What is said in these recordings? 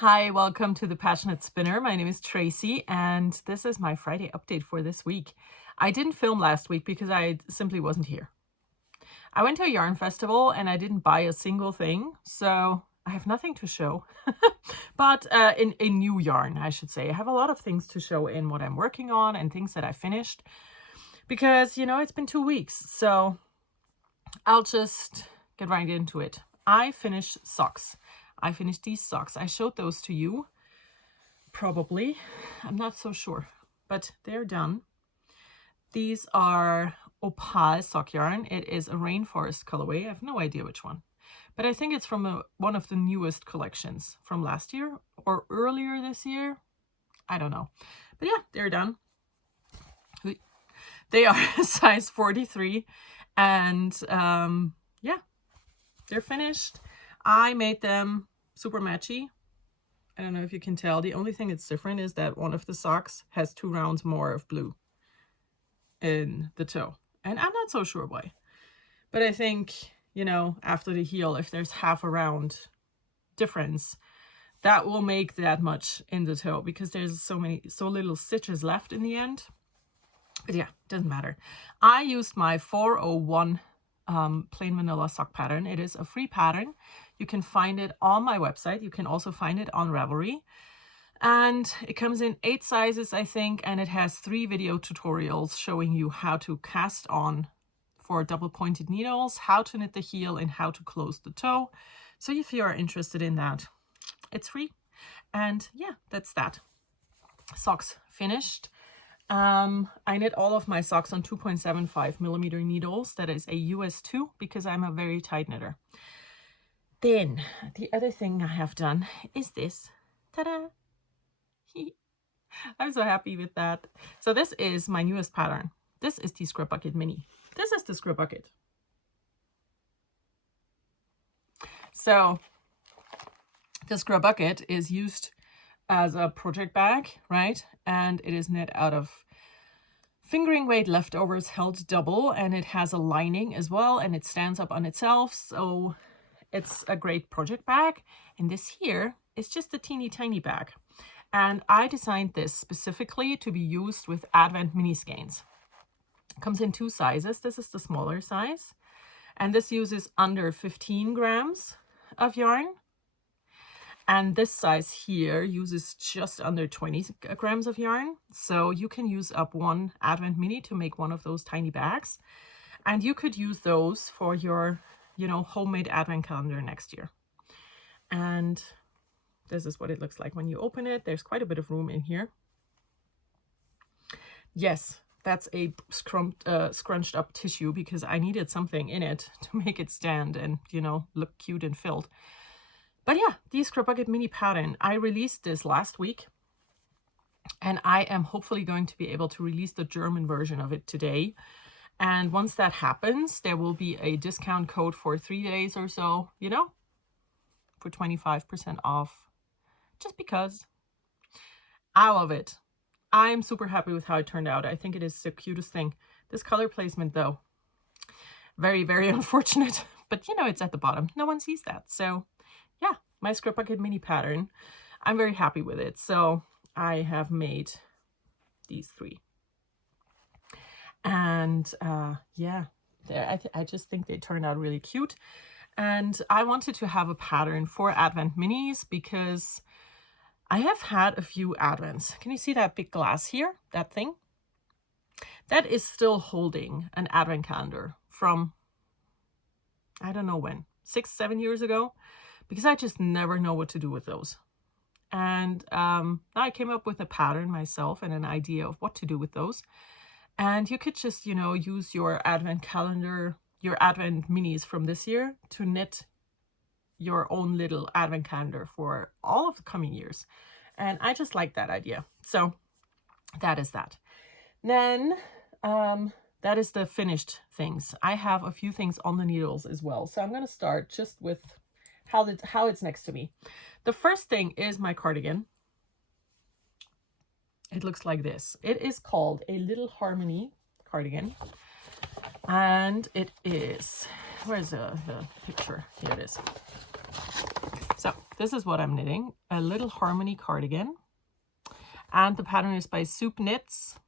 Hi, welcome to the Passionate Spinner. My name is Tracy, and this is my Friday update for this week. I didn't film last week because I simply wasn't here. I went to a yarn festival and I didn't buy a single thing, so I have nothing to show. But in new yarn, I should say. I have a lot of things to show in what I'm working on and things that I finished because, it's been 2 weeks, so I'll just get right into it. I finished socks. I finished these socks. I showed those to you, probably. I'm not so sure, but they're done. These are opal sock yarn. It is a rainforest colorway. I have no idea which one, but I think it's from one of the newest collections from last year or earlier this year. I don't know, but yeah, they're done. They are size 43, and yeah, they're finished. I made them super matchy. I don't know if you can tell. The only thing that's different is that one of the socks has 2 rounds more of blue in the toe. And I'm not so sure why. But I think, after the heel, if there's half a round difference, that will make that much in the toe because there's so little stitches left in the end. But yeah, doesn't matter. I used my 401 plain vanilla sock pattern. It is a free pattern. You can find it on my website. You can also find it on Ravelry. And it comes in 8 sizes, I think, and it has 3 video tutorials showing you how to cast on for double pointed needles, how to knit the heel, and how to close the toe. So if you are interested in that, it's free. And yeah, that's that. Socks finished. I knit all of my socks on 2.75 millimeter needles. That is a US 2 because I'm a very tight knitter. Then the other thing I have done is this. Ta-da! I'm so happy with that. So this is my newest pattern. This is the Skrabucket Mini. This is the Skrabucket. So the Skrabucket is used as a project bag, right? And it is knit out of fingering weight leftovers held double, and it has a lining as well, and it stands up on itself. So it's a great project bag. And this here is just a teeny tiny bag. And I designed this specifically to be used with Advent mini skeins. It comes in 2 sizes. This is the smaller size. And this uses under 15 grams of yarn. And this size here uses just under 20 grams of yarn. So you can use up 1 Advent mini to make one of those tiny bags. And you could use those for your, homemade Advent calendar next year. And this is what it looks like when you open it. There's quite a bit of room in here. Yes, that's a scrunched up tissue because I needed something in it to make it stand and, look cute and filled. But yeah, the Skrabucket mini pattern, I released this last week, and I am hopefully going to be able to release the German version of it today. And once that happens, there will be a discount code for 3 days or so, for 25% off, just because. I love it. I'm super happy with how it turned out. I think it is the cutest thing. This color placement, though, very, very unfortunate. But, it's at the bottom. No one sees that. So, yeah, my Skrabucket mini pattern. I'm very happy with it. So, I have made these 3. And, yeah, I just think they turned out really cute. And I wanted to have a pattern for Advent minis because I have had a few Advents. Can you see that big glass here? That thing? That is still holding an Advent calendar from, I don't know when, 6-7 years ago, because I just never know what to do with those. And now I came up with a pattern myself and an idea of what to do with those. And you could just, use your Advent calendar, your Advent minis from this year to knit your own little Advent calendar for all of the coming years. And I just like that idea. So that is that. Then that is the finished things. I have a few things on the needles as well. So I'm going to start just with how it's next to me. The first thing is my cardigan. It looks like this. It is called a Little Harmony cardigan. And it is, where's the picture? Here it is. So this is what I'm knitting, a little harmony cardigan. And the pattern is by Soopknits.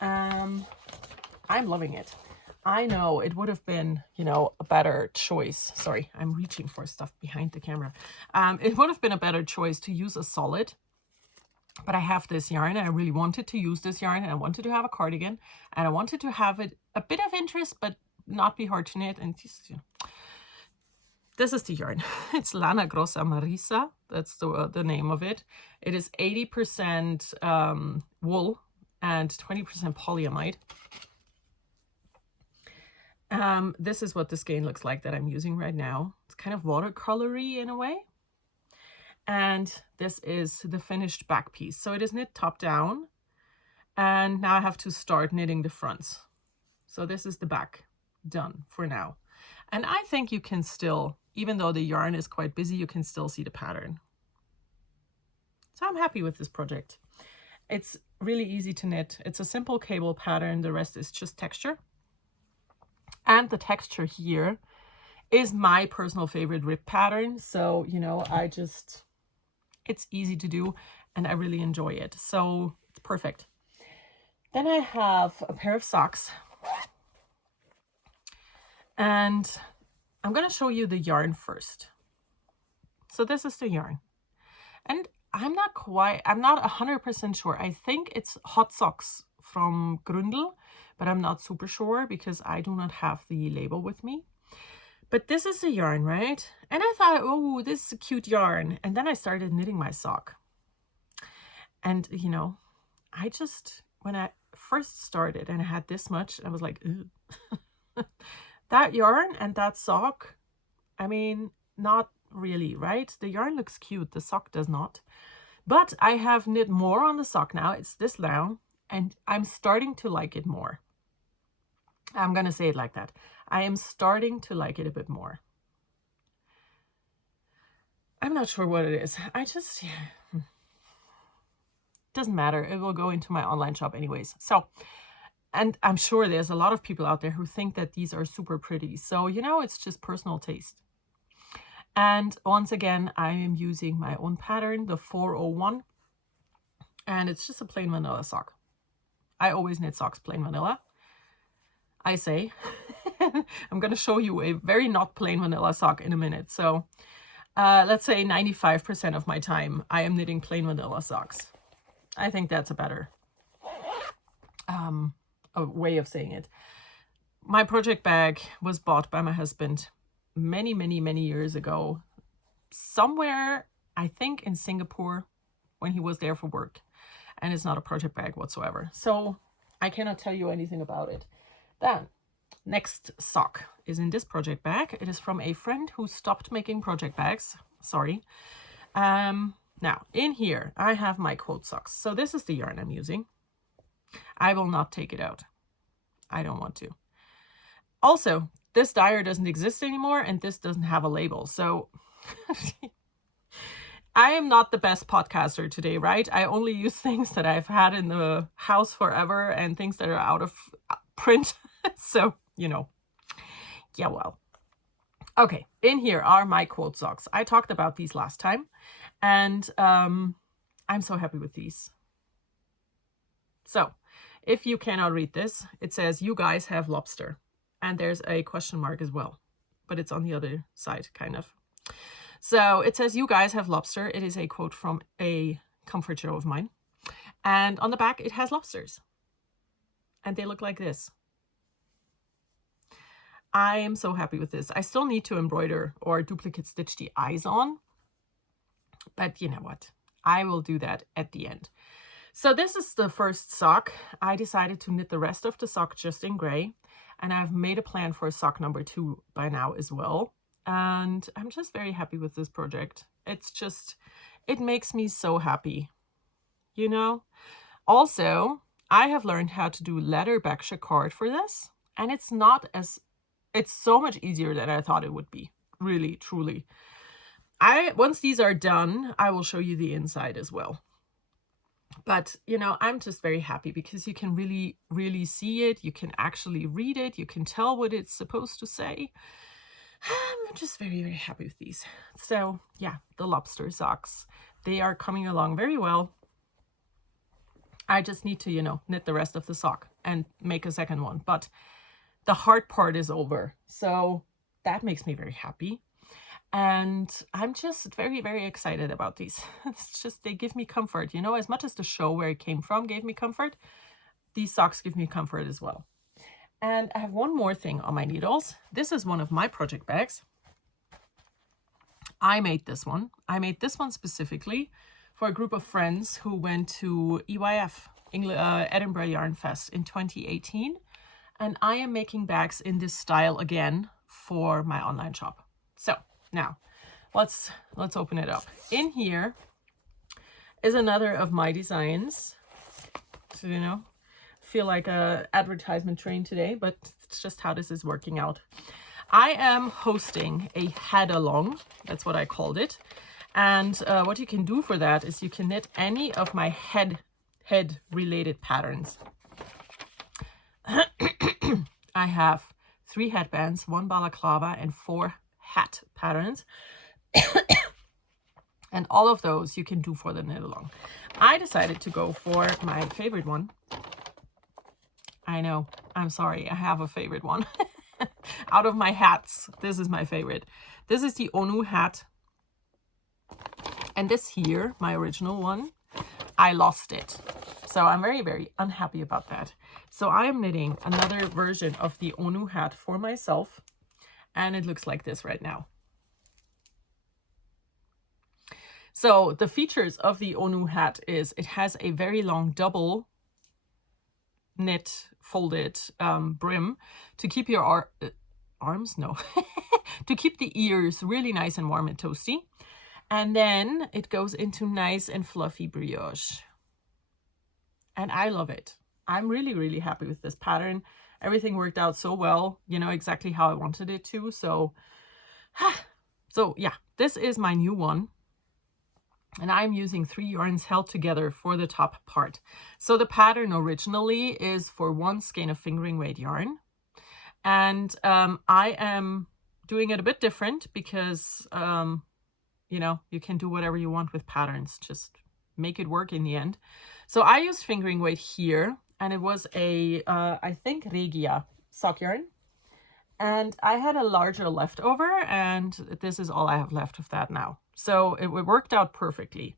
I'm loving it. I know it would have been, you know, a better choice. Sorry, I'm reaching for stuff behind the camera. It would have been a better choice to use a solid, but I have this yarn and I really wanted to use this yarn and I wanted to have a cardigan and I wanted to have it a bit of interest, but not be hard to knit. And just, you know, this is the yarn. It's Lana Grossa Marisa. That's the name of it. It is 80% wool and 20% polyamide. This is what the skein looks like that I'm using right now. It's kind of watercolory in a way. And this is the finished back piece. So it is knit top down. And now I have to start knitting the fronts. So this is the back done for now. And I think you can still, even though the yarn is quite busy, you can still see the pattern. So I'm happy with this project. It's really easy to knit. It's a simple cable pattern. The rest is just texture. And the texture here is my personal favorite rib pattern. So, you know, it's easy to do and I really enjoy it. So it's perfect. Then I have a pair of socks. And I'm going to show you the yarn first. So this is the yarn. And I'm not 100% sure. I think it's Hot Socks from Grundl, but I'm not super sure because I do not have the label with me. But this is the yarn, right? And I thought, oh, this is a cute yarn. And then I started knitting my sock. And, you know, when I first started and I had this much, I was like, ew. That yarn and that sock, I mean, not really, right? The yarn looks cute, the sock does not. But I have knit more on the sock now. It's this long and I'm starting to like it more. I'm going to say it like that. I am starting to like it a bit more. I'm not sure what it is. Doesn't matter. It will go into my online shop anyways. So, and I'm sure there's a lot of people out there who think that these are super pretty. So, you know, it's just personal taste. And once again, I am using my own pattern, the 401. And it's just a plain vanilla sock. I always knit socks plain vanilla. I say. I'm going to show you a very not plain vanilla sock in a minute. So let's say 95% of my time I am knitting plain vanilla socks. I think that's a better a way of saying it. My project bag was bought by my husband many, many, many years ago. Somewhere, I think in Singapore, when he was there for work. And it's not a project bag whatsoever. So I cannot tell you anything about it. Then, next sock is in this project bag. It is from a friend who stopped making project bags. Sorry. Now, in here, I have my quote socks. So this is the yarn I'm using. I will not take it out. I don't want to. Also, this dyer doesn't exist anymore, and this doesn't have a label. So I am not the best podcaster today, right? I only use things that I've had in the house forever and things that are out of print. So, you know, yeah, well. Okay, in here are my quote socks. I talked about these last time, and I'm so happy with these. So, if you cannot read this, it says, you guys have lobster. And there's a question mark as well, but it's on the other side, kind of. So it says, you guys have lobster. It is a quote from a comfort show of mine. And on the back, it has lobsters. And they look like this. I am so happy with this. I still need to embroider or duplicate stitch the eyes on. But you know what? I will do that at the end. So this is the first sock. I decided to knit the rest of the sock just in gray. And I've made a plan for sock number 2 by now as well. And I'm just very happy with this project. It's just, it makes me so happy, you know? Also, I have learned how to do leather back jacquard for this. And it's so much easier than I thought it would be. Really, truly. Once these are done, I will show you the inside as well. But, you know, I'm just very happy because you can really, really see it. You can actually read it. You can tell what it's supposed to say. I'm just very, very happy with these. So yeah, the lobster socks, they are coming along very well. I just need to, you know, knit the rest of the sock and make a second one. But the hard part is over. So that makes me very happy. And I'm just very, very excited about these. It's just, they give me comfort. You know, as much as the show where it came from gave me comfort, these socks give me comfort as well. And I have one more thing on my needles. This is one of my project bags. I made this one. I made this one specifically for a group of friends who went to EYF, Edinburgh Yarn Fest in 2018. And I am making bags in this style again for my online shop. So now let's open it up. In here is another of my designs. So, you know, feel like a advertisement train today, but it's just how this is working out. I am hosting a head along. That's what I called it. And what you can do for that is you can knit any of my head related patterns. I have 3 headbands, 1 balaclava, and 4 hat patterns. And all of those you can do for the knit along. I decided to go for my favorite one. I know, I'm sorry, I have a favorite one. Out of my hats, this is my favorite. This is the Onu hat. And this here, my original one, I lost it. So I'm very, very unhappy about that. So I am knitting another version of the Onu hat for myself. And it looks like this right now. So the features of the Onu hat is it has a very long double knit folded brim to keep your arms, no, to keep the ears really nice and warm and toasty. And then it goes into nice and fluffy brioche. And I love it. I'm really, really happy with this pattern. Everything worked out so well, you know, exactly how I wanted it to. So yeah, this is my new one. And I'm using 3 yarns held together for the top part. So the pattern originally is for 1 skein of fingering weight yarn. And I am doing it a bit different because, you know, you can do whatever you want with patterns. Just make it work in the end. So I used fingering weight here. And it was a, I think, Regia sock yarn. And I had a larger leftover, and this is all I have left of that now. So it worked out perfectly.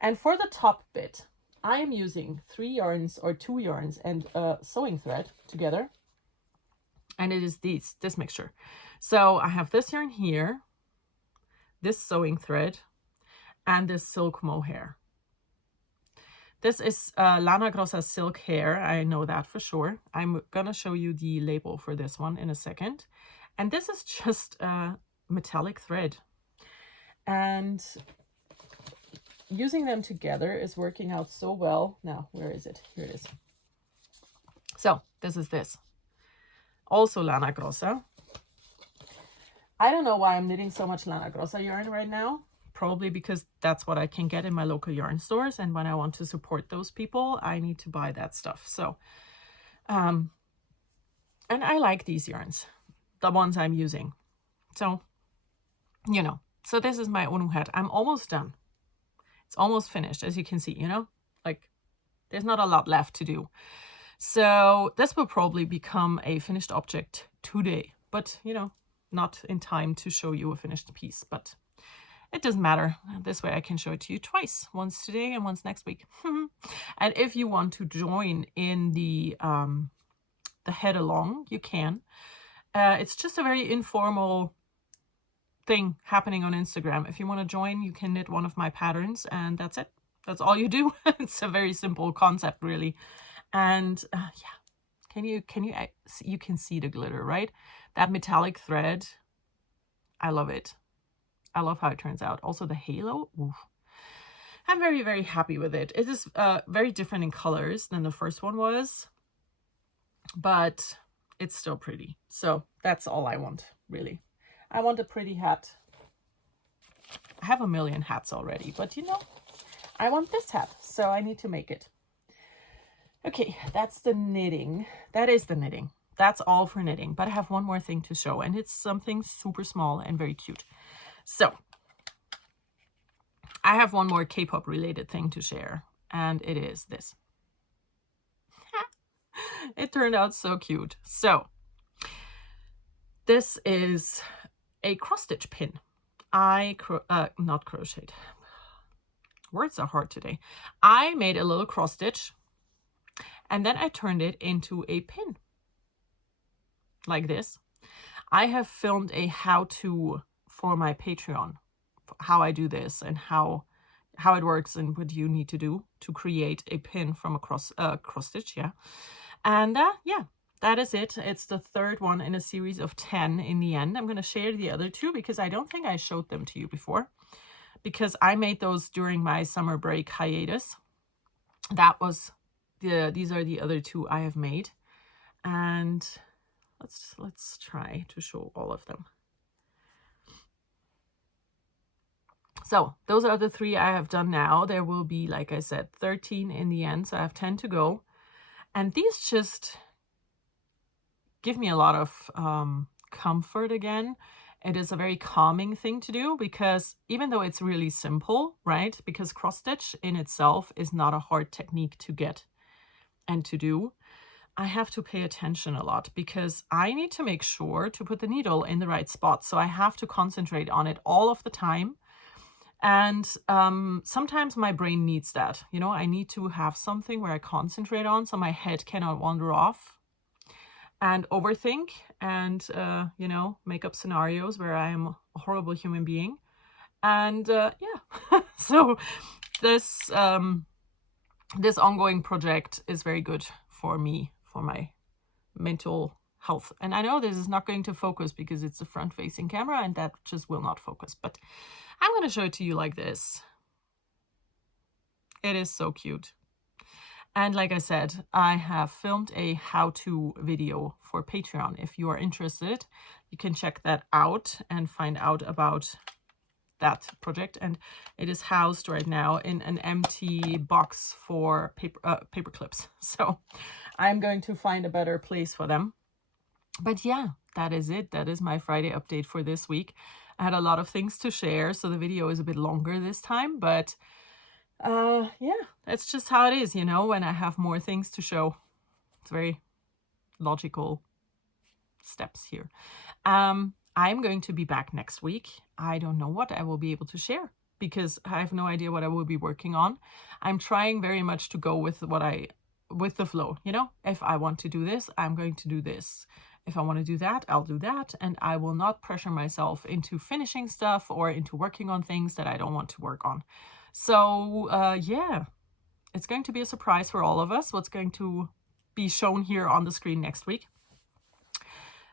And for the top bit, I am using 3 yarns or 2 yarns and sewing thread together. And it is this mixture. So I have this yarn here, this sewing thread, and this silk mohair. This is Lana Grossa silk hair. I know that for sure. I'm going to show you the label for this one in a second. And this is just metallic thread. And using them together is working out so well. Now, where is it? Here it is. So this is this. Also Lana Grossa. I don't know why I'm knitting so much Lana Grossa yarn right now. Probably because that's what I can get in my local yarn stores. And when I want to support those people, I need to buy that stuff. So, and I like these yarns, the ones I'm using. So, you know, so this is my Onu hat. I'm almost done. It's almost finished, as you can see, you know, like there's not a lot left to do. So this will probably become a finished object today, but, you know, not in time to show you a finished piece, but it doesn't matter. This way I can show it to you twice, once today and once next week. And if you want to join in the head along, you can. It's just a very informal thing happening on Instagram. If you want to join, you can knit one of my patterns and that's it. That's all you do. It's a very simple concept, really. And yeah, you can see the glitter, right? That metallic thread, I love it. I love how it turns out. Also the halo, oof. I'm very, very happy with it. It is very different in colors than the first one was, but it's still pretty. So that's all I want, really. I want a pretty hat. I have a million hats already, but you know, I want this hat, so I need to make it. Okay, that's the knitting. That is the knitting. that's all for knitting. But I have one more thing to show, and it's something super small and very cute. So I have one more K-pop related thing to share, and it is this. It turned out so cute. So this is a cross-stitch pin. I not crocheted. Words are hard today. I made a little cross-stitch, and then I turned it into a pin, like this. I have filmed a how-to for my Patreon, how I do this and how it works and what you need to do to create a pin from a cross-stitch, yeah. And yeah, that is it. It's the third one in a series of 10 in the end. I'm going to share the other two because I don't think I showed them to you before, because I made those during my summer break hiatus. That was these are the other two I have made. And let's try to show all of them. So those are the 3 I have done now. There will be, like I said, 13 in the end, so I have 10 to go. And these just give me a lot of comfort again. It is a very calming thing to do, because even though it's really simple, right? Because cross stitch in itself is not a hard technique to get and to do. I have to pay attention a lot because I need to make sure to put the needle in the right spot. So I have to concentrate on it all of the time. And sometimes my brain needs that. You know, I need to have something where I concentrate on so my head cannot wander off and overthink and, you know, make up scenarios where I am a horrible human being. And yeah, so this this ongoing project is very good for me, for my mental health. And I know this is not going to focus because it's a front-facing camera and that just will not focus. But I'm going to show it to you like this. It is so cute. And like I said, I have filmed a how-to video for Patreon. If you are interested, you can check that out and find out about that project. And it is housed right now in an empty box for paper clips. So I'm going to find a better place for them. But yeah, that is it. That is my Friday update for this week. I had a lot of things to share, so the video is a bit longer this time, but yeah, that's just how it is, you know, when I have more things to show. It's very logical steps here. I'm going to be back next week. I don't know what I will be able to share because I have no idea what I will be working on. I'm trying very much to go with with the flow, you know. If I want to do this, I'm going to do this. If I want to do that, I'll do that. And I will not pressure myself into finishing stuff or into working on things that I don't want to work on. So yeah, it's going to be a surprise for all of us what's going to be shown here on the screen next week.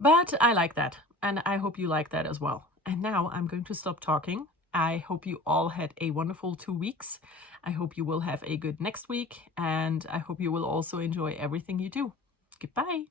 But I like that, and I hope you like that as well. And now I'm going to stop talking. I hope you all had a wonderful 2 weeks. I hope you will have a good next week, and I hope you will also enjoy everything you do. Goodbye.